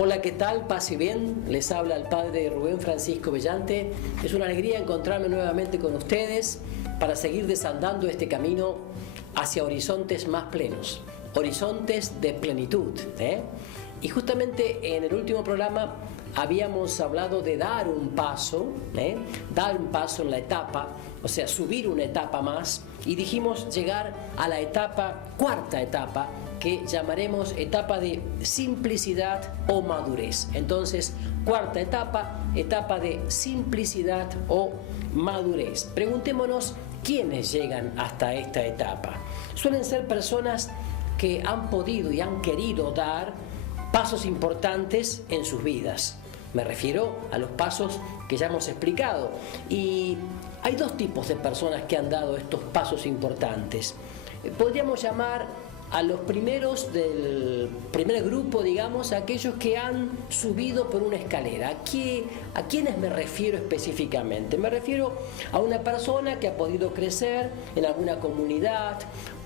Hola, ¿qué tal? Paz y bien. Les habla el padre Rubén Francisco Bellante. Es una alegría encontrarme nuevamente con ustedes para seguir desandando este camino hacia horizontes más plenos, horizontes de plenitud. Y justamente en el último programa habíamos hablado de dar un paso en la etapa, o sea, subir una etapa más, y dijimos llegar a la cuarta etapa, que llamaremos etapa de simplicidad o madurez. Entonces, cuarta etapa de simplicidad o madurez. Preguntémonos quiénes llegan hasta esta etapa. Suelen ser personas que han podido y han querido dar pasos importantes en sus vidas. Me refiero a los pasos que ya hemos explicado. Y hay dos tipos de personas que han dado estos pasos importantes. Podríamos llamar a los primeros del primer grupo, digamos, aquellos que han subido por una escalera. ¿A quiénes me refiero específicamente? Me refiero a una persona que ha podido crecer en alguna comunidad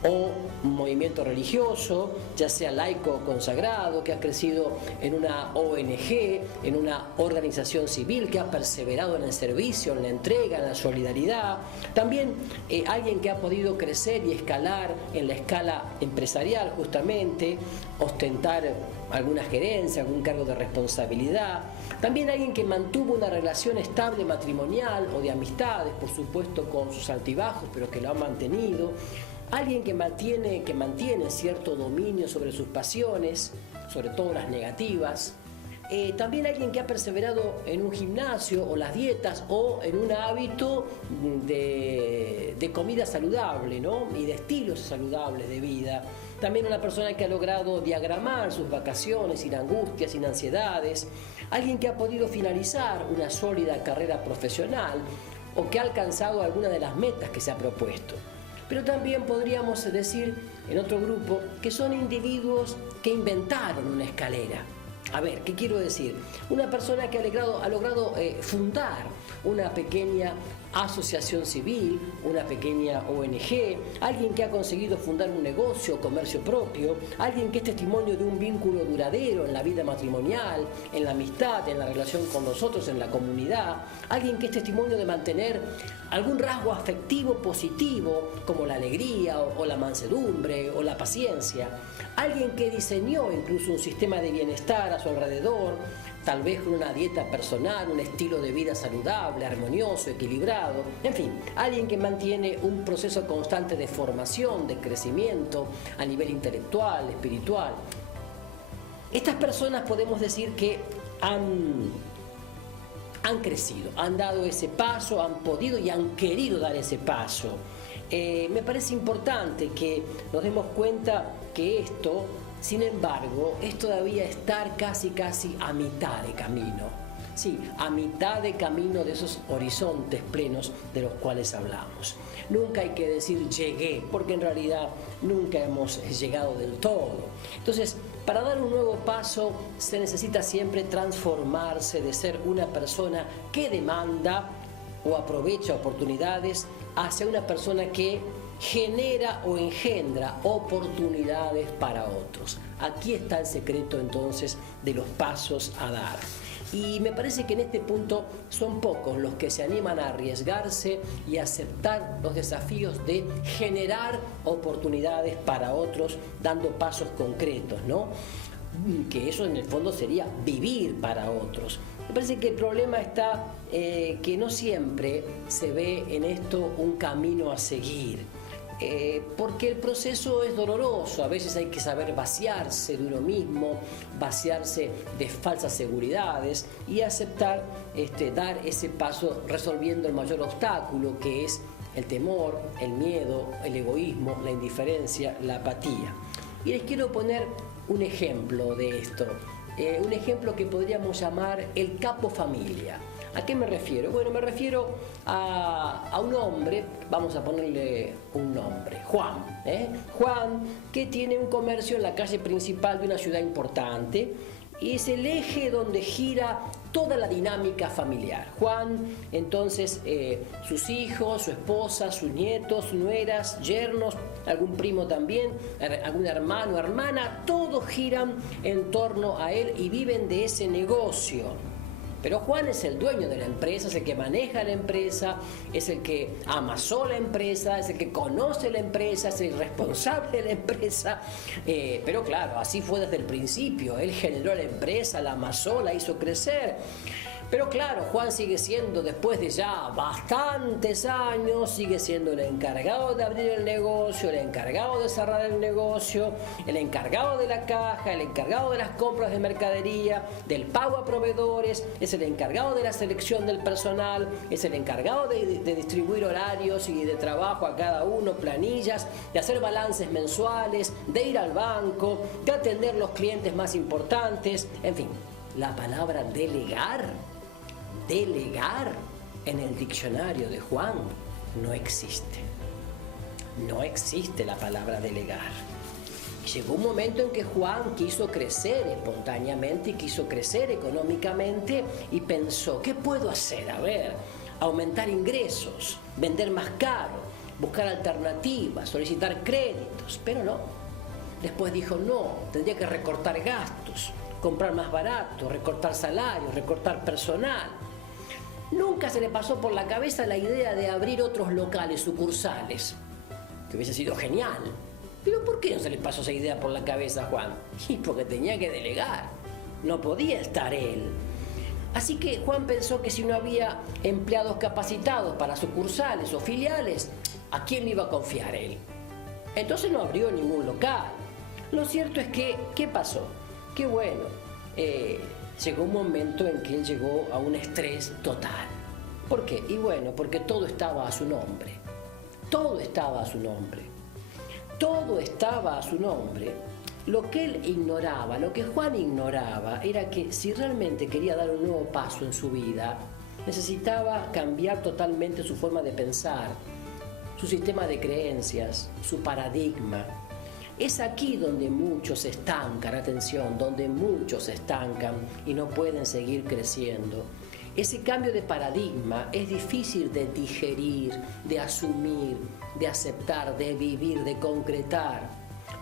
o un movimiento religioso, ya sea laico o consagrado, que ha crecido en una ONG, en una organización civil, que ha perseverado en el servicio, en la entrega, en la solidaridad. También alguien que ha podido crecer y escalar en la escala empresarial, justamente, ostentar alguna gerencia, algún cargo de responsabilidad. También alguien que mantuvo una relación estable matrimonial o de amistades, por supuesto con sus altibajos, pero que lo ha mantenido. Alguien que mantiene cierto dominio sobre sus pasiones, sobre todo las negativas. También alguien que ha perseverado en un gimnasio o las dietas o en un hábito de comida saludable, ¿no? Y de estilos saludables de vida. También una persona que ha logrado diagramar sus vacaciones sin angustias, sin ansiedades. Alguien que ha podido finalizar una sólida carrera profesional o que ha alcanzado alguna de las metas que se ha propuesto. Pero también podríamos decir en otro grupo que son individuos que inventaron una escalera. A ver, ¿qué quiero decir? Una persona que ha logrado fundar una pequeña asociación civil, una pequeña ONG, alguien que ha conseguido fundar un negocio o comercio propio, alguien que es testimonio de un vínculo duradero en la vida matrimonial, en la amistad, en la relación con nosotros, en la comunidad, alguien que es testimonio de mantener algún rasgo afectivo positivo, como la alegría o la mansedumbre o la paciencia, alguien que diseñó incluso un sistema de bienestar a su alrededor, tal vez con una dieta personal, un estilo de vida saludable, armonioso, equilibrado, en fin, alguien que mantiene un proceso constante de formación, de crecimiento a nivel intelectual, espiritual. Estas personas podemos decir que han crecido, han dado ese paso, han podido y han querido dar ese paso. Me parece importante que nos demos cuenta que esto, sin embargo, es todavía estar casi a mitad de camino. Sí, a mitad de camino de esos horizontes plenos de los cuales hablamos. Nunca hay que decir llegué, porque en realidad nunca hemos llegado del todo. Entonces, para dar un nuevo paso se necesita siempre transformarse de ser una persona que demanda o aprovecha oportunidades hacia una persona que genera o engendra oportunidades para otros. Aquí está el secreto entonces de los pasos a dar. Y me parece que en este punto son pocos los que se animan a arriesgarse y a aceptar los desafíos de generar oportunidades para otros dando pasos concretos, ¿no? Que eso en el fondo sería vivir para otros. Me parece que el problema está que no siempre se ve en esto un camino a seguir. Porque el proceso es doloroso, a veces hay que saber vaciarse de uno mismo, vaciarse de falsas seguridades y aceptar dar ese paso resolviendo el mayor obstáculo, que es el temor, el miedo, el egoísmo, la indiferencia, la apatía. Y les quiero poner un ejemplo de esto, un ejemplo que podríamos llamar el capo familia. ¿A qué me refiero? Bueno, me refiero a un hombre, vamos a ponerle un nombre, Juan. Juan, que tiene un comercio en la calle principal de una ciudad importante y es el eje donde gira toda la dinámica familiar. Juan, entonces, sus hijos, su esposa, sus nietos, nueras, yernos, algún primo también, algún hermano, hermana, todo giran en torno a él y viven de ese negocio. Pero Juan es el dueño de la empresa, es el que maneja la empresa, es el que amasó la empresa, es el que conoce la empresa, es el responsable de la empresa. Pero claro, así fue desde el principio. Él generó la empresa, la amasó, la hizo crecer. Pero claro, Juan sigue siendo, después de ya bastantes años, sigue siendo el encargado de abrir el negocio, el encargado de cerrar el negocio, el encargado de la caja, el encargado de las compras de mercadería, del pago a proveedores, es el encargado de la selección del personal, es el encargado de distribuir horarios y de trabajo a cada uno, planillas, de hacer balances mensuales, de ir al banco, de atender los clientes más importantes, en fin, la palabra delegar en el diccionario de Juan no existe. No existe la palabra delegar. Llegó un momento en que Juan quiso crecer espontáneamente y quiso crecer económicamente y pensó, ¿qué puedo hacer? A ver, aumentar ingresos, vender más caro, buscar alternativas, solicitar créditos, pero no. Después dijo, no, tendría que recortar gastos, comprar más barato, recortar salarios, recortar personal. Nunca se le pasó por la cabeza la idea de abrir otros locales, sucursales, que hubiese sido genial. Pero ¿por qué no se le pasó esa idea por la cabeza a Juan? Y porque tenía que delegar, no podía estar él. Así que Juan pensó que si no había empleados capacitados para sucursales o filiales, ¿a quién le iba a confiar él? Entonces no abrió ningún local. Lo cierto es que, ¿qué pasó? Qué bueno, llegó un momento en que él llegó a un estrés total. ¿Por qué? Y bueno, porque todo estaba a su nombre. Todo estaba a su nombre. Todo estaba a su nombre. Lo que él ignoraba, lo que Juan ignoraba, era que si realmente quería dar un nuevo paso en su vida, necesitaba cambiar totalmente su forma de pensar, su sistema de creencias, su paradigma. Es aquí donde muchos se estancan, atención, donde muchos se estancan y no pueden seguir creciendo. Ese cambio de paradigma es difícil de digerir, de asumir, de aceptar, de vivir, de concretar.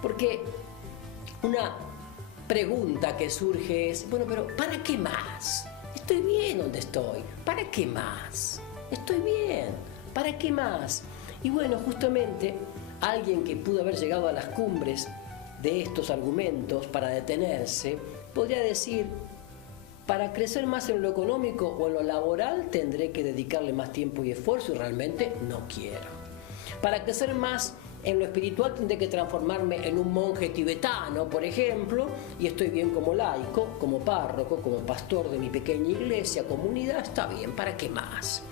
Porque una pregunta que surge es, bueno, pero ¿para qué más? Estoy bien donde estoy. ¿Para qué más? Estoy bien. ¿Para qué más? Y bueno, justamente alguien que pudo haber llegado a las cumbres de estos argumentos para detenerse, podría decir, para crecer más en lo económico o en lo laboral tendré que dedicarle más tiempo y esfuerzo y realmente no quiero. Para crecer más en lo espiritual tendré que transformarme en un monje tibetano, por ejemplo, y estoy bien como laico, como párroco, como pastor de mi pequeña iglesia, comunidad, está bien, ¿para qué más?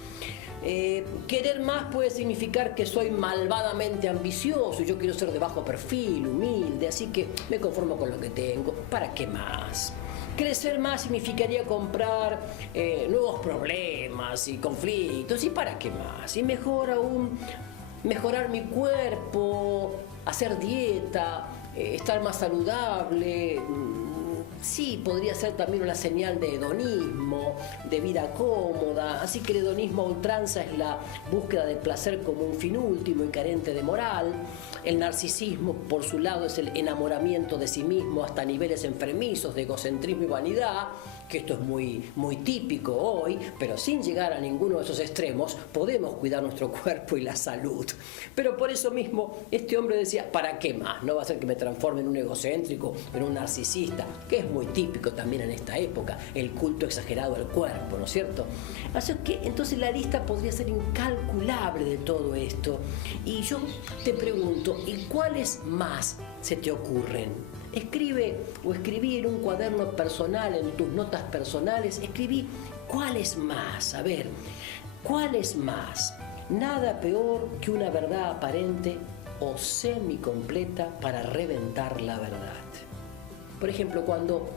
Querer más puede significar que soy malvadamente ambicioso, yo quiero ser de bajo perfil, humilde, así que me conformo con lo que tengo, ¿para qué más? Crecer más significaría comprar nuevos problemas y conflictos, ¿y para qué más? Y mejor aún, mejorar mi cuerpo, hacer dieta, estar más saludable. Sí, podría ser también una señal de hedonismo, de vida cómoda. Así que el hedonismo a ultranza es la búsqueda del placer como un fin último y carente de moral. El narcisismo, por su lado, es el enamoramiento de sí mismo hasta niveles enfermizos de egocentrismo y vanidad, que esto es muy típico hoy, pero sin llegar a ninguno de esos extremos podemos cuidar nuestro cuerpo y la salud. Pero por eso mismo este hombre decía, ¿para qué más? No va a ser que me transforme en un egocéntrico, en un narcisista, que es muy típico también en esta época, el culto exagerado al cuerpo, ¿no es cierto? Así que entonces la lista podría ser incalculable de todo esto. Y yo te pregunto, ¿y cuáles más se te ocurren? Escribe o escribí en un cuaderno personal, en tus notas personales, escribí ¿cuáles más? A ver, ¿cuáles más? Nada peor que una verdad aparente o semicompleta para reventar la verdad. Por ejemplo, cuando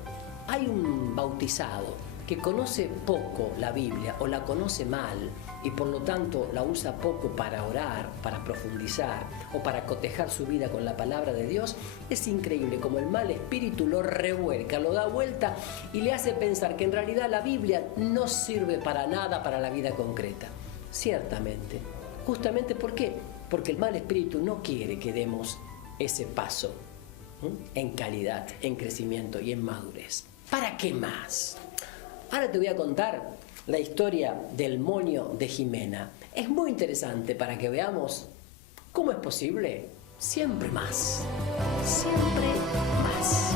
hay un bautizado que conoce poco la Biblia o la conoce mal y por lo tanto la usa poco para orar, para profundizar o para cotejar su vida con la palabra de Dios, es increíble como el mal espíritu lo revuelca, lo da vuelta y le hace pensar que en realidad la Biblia no sirve para nada para la vida concreta. Ciertamente. Justamente ¿por qué? Porque el mal espíritu no quiere que demos ese paso en calidad, en crecimiento y en madurez. ¿Para qué más? Ahora te voy a contar la historia del moño de Jimena. Es muy interesante para que veamos cómo es posible siempre más. Siempre más.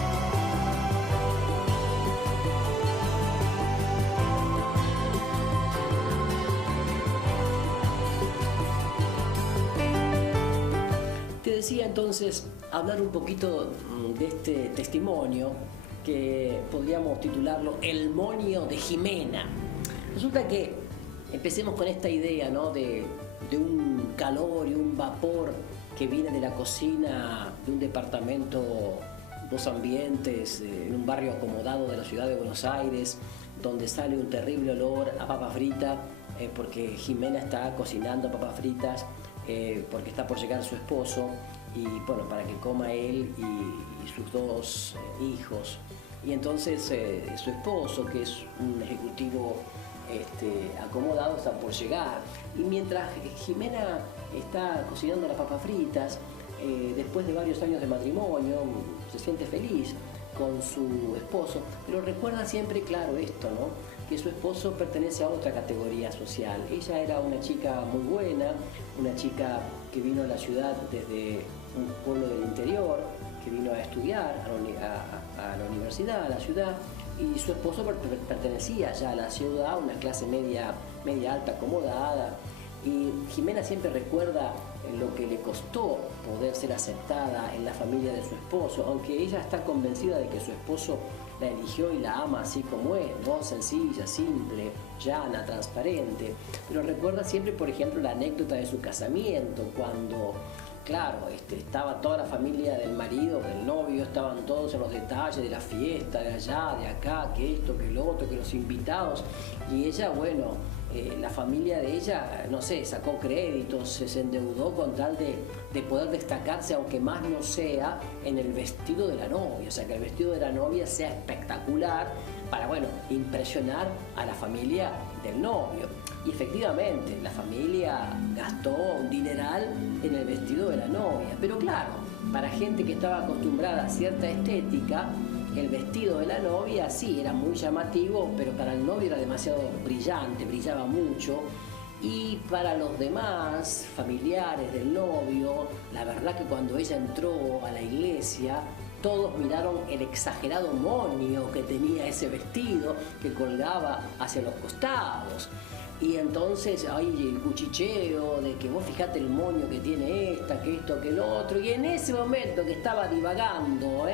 Te decía entonces hablar un poquito de este testimonio que podríamos titularlo El moño de Jimena. Resulta que empecemos con esta idea, ¿no?, de un calor y un vapor que viene de la cocina de un departamento, dos ambientes, en un barrio acomodado de la ciudad de Buenos Aires, donde sale un terrible olor a papa frita, porque Jimena está cocinando papas fritas, porque está por llegar su esposo, y bueno, para que coma él y sus dos hijos. Y entonces su esposo, que es un ejecutivo acomodado, está por llegar. Y mientras Jimena está cocinando las papas fritas, después de varios años de matrimonio, se siente feliz con su esposo, pero recuerda siempre, claro, esto, ¿no?, que su esposo pertenece a otra categoría social. Ella era una chica muy buena, una chica que vino a la ciudad desde un pueblo del interior, que vino a estudiar a la universidad, a la ciudad, y su esposo pertenecía ya a la ciudad, una clase media alta, acomodada. Y Jimena siempre recuerda lo que le costó poder ser aceptada en la familia de su esposo, aunque ella está convencida de que su esposo la eligió y la ama así como es, ¿no?, sencilla, simple, llana, transparente. Pero recuerda siempre, por ejemplo, la anécdota de su casamiento, cuando, claro, estaba toda la familia del marido, del novio, estaban todos en los detalles de la fiesta, de allá, de acá, que esto, que lo otro, que los invitados, y ella, bueno, la familia de ella, no sé, sacó créditos, se endeudó con tal de poder destacarse, aunque más no sea, en el vestido de la novia. O sea, que el vestido de la novia sea espectacular para, bueno, impresionar a la familia del novio. Y efectivamente, la familia gastó un dineral en el vestido de la novia. Pero claro, para gente que estaba acostumbrada a cierta estética, el vestido de la novia sí era muy llamativo, pero para el novio era demasiado brillante, brillaba mucho. Y para los demás familiares del novio, la verdad que cuando ella entró a la iglesia, todos miraron el exagerado moño que tenía ese vestido, que colgaba hacia los costados. Y entonces hay el cuchicheo de que vos fijate el moño que tiene esta, que esto, que lo otro. Y en ese momento que estaba divagando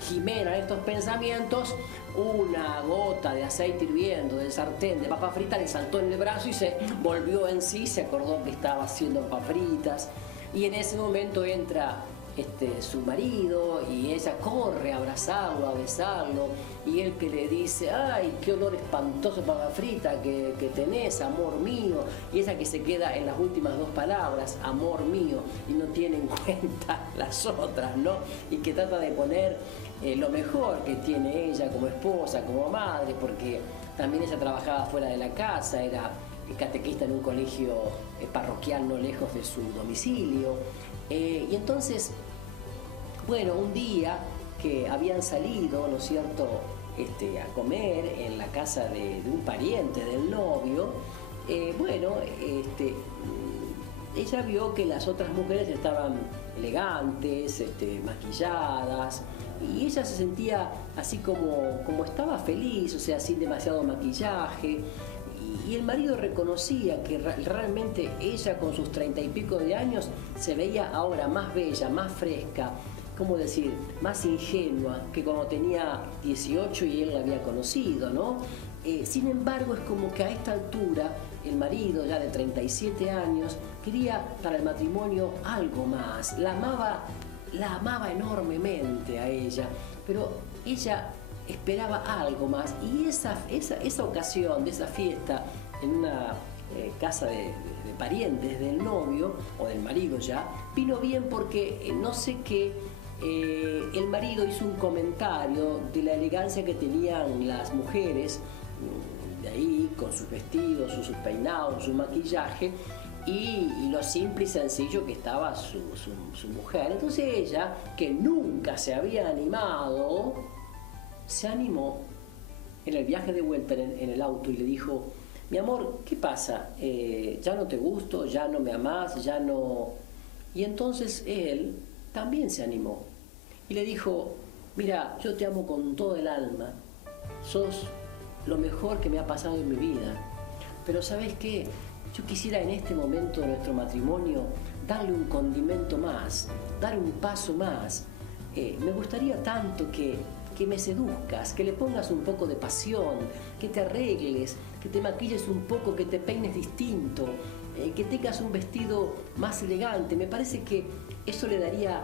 Jimena en estos pensamientos, una gota de aceite hirviendo del sartén de papa frita le saltó en el brazo y se volvió en sí, se acordó que estaba haciendo papas fritas. Y en ese momento entra su marido y ella corre a abrazarlo, a besarlo, y él que le dice: ay, qué olor espantoso papa frita que tenés, amor mío, y ella que se queda en las últimas dos palabras, amor mío, y no tiene en cuenta las otras, ¿no? Y que trata de poner lo mejor que tiene ella como esposa, como madre, porque también ella trabajaba fuera de la casa, era catequista en un colegio parroquial no lejos de su domicilio. Y entonces, bueno, un día que habían salido, ¿no es cierto?, a comer en la casa de un pariente del novio, ella vio que las otras mujeres estaban elegantes, maquilladas, y ella se sentía así como estaba feliz, o sea, sin demasiado maquillaje. Y el marido reconocía que realmente ella, con sus 30 y pico de años, se veía ahora más bella, más fresca, ¿cómo decir?, más ingenua que cuando tenía 18 y él la había conocido, ¿no? Sin embargo, es como que a esta altura el marido, ya de 37 años, quería para el matrimonio algo más. La amaba enormemente a ella, pero ella esperaba algo más. Y esa ocasión de esa fiesta en una casa de parientes del novio, o del marido ya, vino bien porque no sé qué, el marido hizo un comentario de la elegancia que tenían las mujeres de ahí, con sus vestidos, sus peinados, su maquillaje, y lo simple y sencillo que estaba su mujer. Entonces ella, que nunca se había animado, se animó en el viaje de vuelta en el auto y le dijo: mi amor, ¿qué pasa? ¿Ya no te gusto? ¿Ya no me amás? ¿Ya no...? Y entonces él también se animó y le dijo: mira, yo te amo con todo el alma, sos lo mejor que me ha pasado en mi vida, pero ¿sabes qué? Yo quisiera en este momento de nuestro matrimonio darle un condimento más, dar un paso más. Me gustaría tanto que me seduzcas, que le pongas un poco de pasión, que te arregles, que te maquilles un poco, que te peines distinto, que tengas un vestido más elegante. Me parece que eso le daría...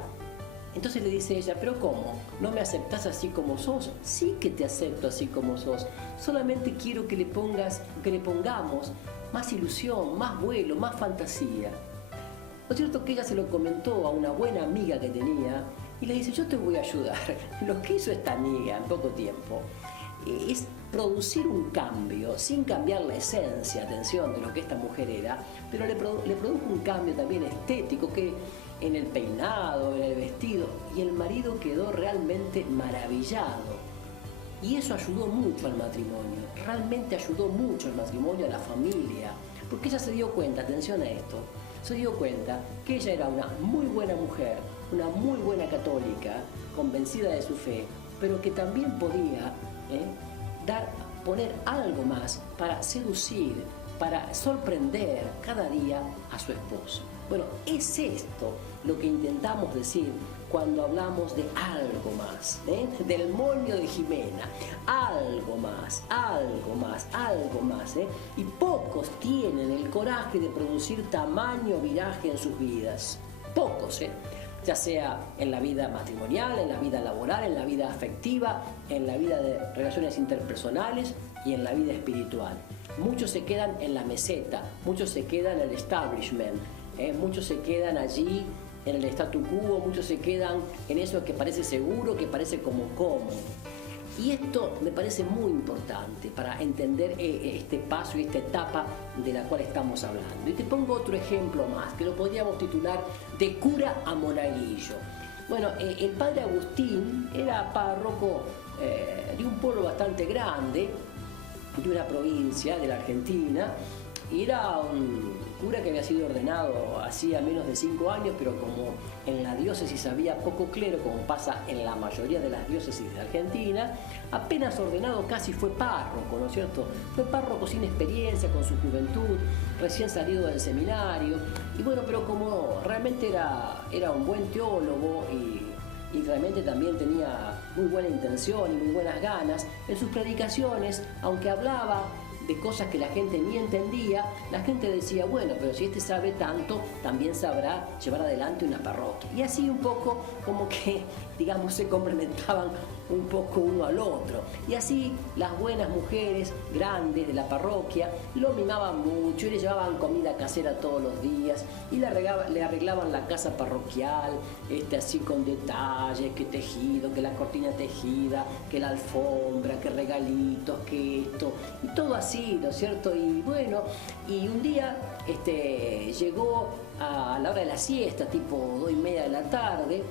Entonces le dice ella: ¿pero cómo? ¿No me aceptás así como sos? Sí que te acepto así como sos. Solamente quiero que le pongamos más ilusión, más vuelo, más fantasía. Lo cierto es que ella se lo comentó a una buena amiga que tenía y le dice: yo te voy a ayudar. Lo que hizo esta amiga en poco tiempo es producir un cambio, sin cambiar la esencia, atención, de lo que esta mujer era, pero le produjo un cambio también estético, que en el peinado, en el vestido, y el marido quedó realmente maravillado. Y eso ayudó mucho al matrimonio, realmente ayudó mucho al matrimonio, a la familia, porque ella se dio cuenta, atención a esto, se dio cuenta que ella era una muy buena mujer, una muy buena católica, convencida de su fe, pero que también podía poner algo más para seducir, para sorprender cada día a su esposo. Bueno, es esto lo que intentamos decir cuando hablamos de algo más, del moño de Jimena, algo más, algo más, algo más. Y pocos tienen el coraje de producir tamaño viraje en sus vidas, pocos, ya sea en la vida matrimonial, en la vida laboral, en la vida afectiva, en la vida de relaciones interpersonales y en la vida espiritual. Muchos se quedan en la meseta, muchos se quedan en el establishment, muchos se quedan allí en el statu quo, muchos se quedan en eso que parece seguro, que parece como cómodo. Y esto me parece muy importante para entender este paso y esta etapa de la cual estamos hablando. Y te pongo otro ejemplo más, que lo podríamos titular De cura a monaguillo. Bueno, el padre Agustín era párroco de un pueblo bastante grande, de una provincia de la Argentina, y era un cura que había sido ordenado hacía menos de 5 años, pero como en la diócesis había poco clero, como pasa en la mayoría de las diócesis de Argentina, apenas ordenado casi fue párroco, ¿no es cierto? Fue párroco sin experiencia, con su juventud, recién salido del seminario, y bueno, pero como realmente era un buen teólogo y realmente también tenía muy buena intención y muy buenas ganas, en sus predicaciones, aunque hablaba de cosas que la gente ni entendía, la gente decía: bueno, pero si este sabe tanto, también sabrá llevar adelante una parroquia. Y así un poco como que, digamos, se complementaban un poco uno al otro. Y así las buenas mujeres grandes de la parroquia lo mimaban mucho y le llevaban comida casera todos los días y le arreglaban la casa parroquial, así con detalles, que tejido, que la cortina tejida, que la alfombra, que regalitos, que esto, y todo así, ¿no es cierto? Y bueno, y un día llegó a la hora de la siesta, tipo 2:30 de la tarde,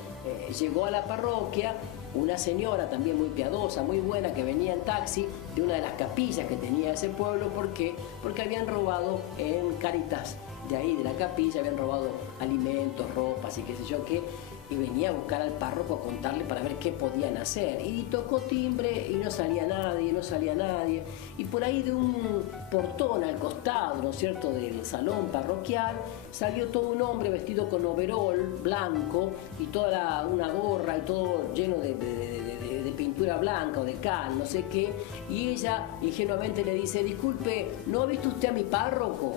llegó a la parroquia una señora también muy piadosa, muy buena, que venía en taxi de una de las capillas que tenía ese pueblo. ¿Por qué? Porque habían robado en Cáritas de ahí, de la capilla, habían robado alimentos, ropas y qué sé yo qué, y venía a buscar al párroco a contarle para ver qué podían hacer. Y tocó timbre y no salía nadie, no salía nadie. Y por ahí de un portón al costado, ¿no es cierto?, del salón parroquial, salió todo un hombre vestido con overol blanco y toda una gorra y todo lleno de pintura blanca o de cal, no sé qué. Y ella ingenuamente le dice: disculpe, ¿no ha visto usted a mi párroco?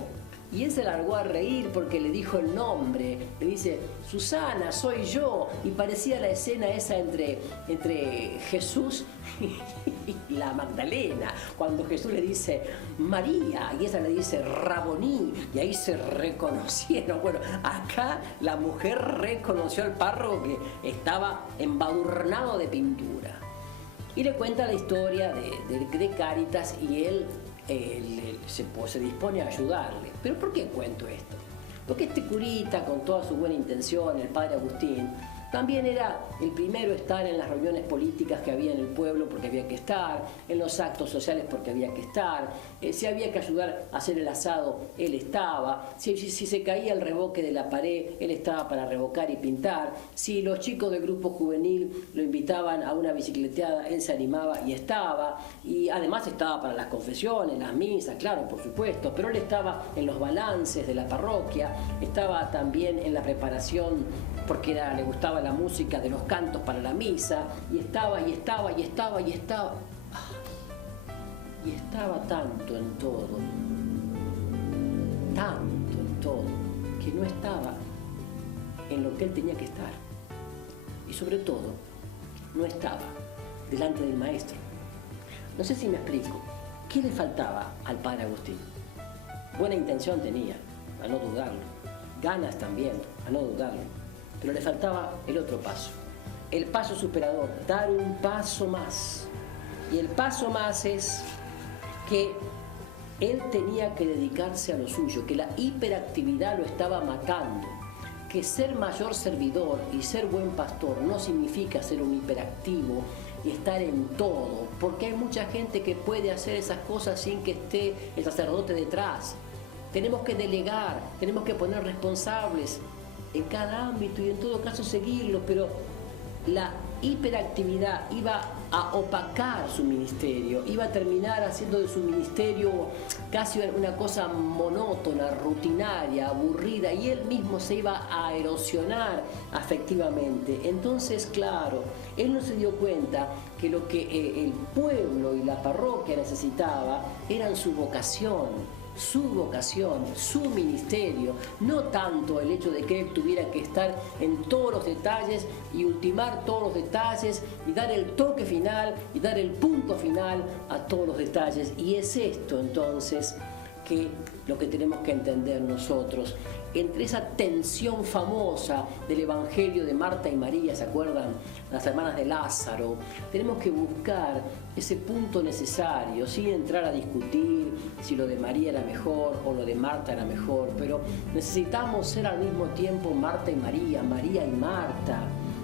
Y él se largó a reír porque le dijo el nombre, le dice: Susana, soy yo. Y parecía la escena esa entre Jesús y la Magdalena, cuando Jesús le dice María y ella le dice Raboní, y ahí se reconocieron. Bueno, acá la mujer reconoció al párroco que estaba embadurnado de pintura. Y le cuenta la historia de Cáritas y él se dispone a ayudarle. ¿Pero por qué cuento esto? Porque este curita, con toda su buena intención, el padre Agustín, también era el primero a estar en las reuniones políticas que había en el pueblo porque había que estar, en los actos sociales porque había que estar, si había que ayudar a hacer el asado, él estaba, si se caía el revoque de la pared, él estaba para revocar y pintar, si los chicos del grupo juvenil lo invitaban a una bicicleteada, él se animaba y estaba, y además estaba para las confesiones, las misas, claro, por supuesto, pero él estaba en los balances de la parroquia, estaba también en la preparación porque le gustaba la música de los cantos para la misa, y estaba tanto en todo, que no estaba en lo que él tenía que estar. Y sobre todo, no estaba delante del maestro. No sé si me explico. ¿Qué le faltaba al padre Agustín? Buena intención tenía, a no dudarlo. Ganas también, a no dudarlo. Pero le faltaba el otro paso. El paso superador, dar un paso más. Y el paso más es que él tenía que dedicarse a lo suyo, que la hiperactividad lo estaba matando, que ser mayor servidor y ser buen pastor no significa ser un hiperactivo y estar en todo, porque hay mucha gente que puede hacer esas cosas sin que esté el sacerdote detrás. Tenemos que delegar, tenemos que poner responsables en cada ámbito y en todo caso seguirlo, pero la hiperactividad iba a opacar su ministerio, iba a terminar haciendo de su ministerio casi una cosa monótona, rutinaria, aburrida, y él mismo se iba a erosionar afectivamente. Entonces, claro, él no se dio cuenta que lo que el pueblo y la parroquia necesitaba eran su vocación, su ministerio, no tanto el hecho de que él tuviera que estar en todos los detalles y ultimar todos los detalles y dar el toque final y dar el punto final a todos los detalles. Y es esto entonces que lo que tenemos que entender nosotros, entre esa tensión famosa del Evangelio de Marta y María, ¿se acuerdan? Las hermanas de Lázaro, tenemos que buscar ese punto necesario, sin entrar a discutir si lo de María era mejor o lo de Marta era mejor, pero necesitamos ser al mismo tiempo Marta y María, María y Marta.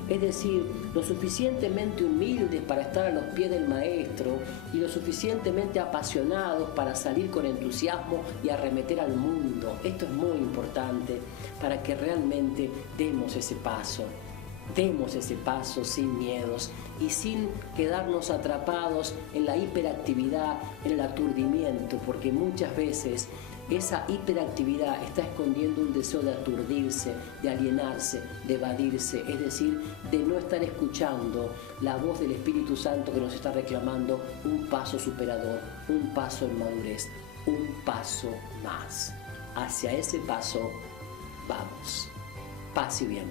Es decir, lo suficientemente humildes para estar a los pies del Maestro y lo suficientemente apasionados para salir con entusiasmo y arremeter al mundo. Esto es muy importante para que realmente demos ese paso sin miedos y sin quedarnos atrapados en la hiperactividad, en el aturdimiento, porque muchas veces esa hiperactividad está escondiendo un deseo de aturdirse, de alienarse, de evadirse, es decir, de no estar escuchando la voz del Espíritu Santo que nos está reclamando un paso superador, un paso en madurez, un paso más. Hacia ese paso vamos. Paz y bien.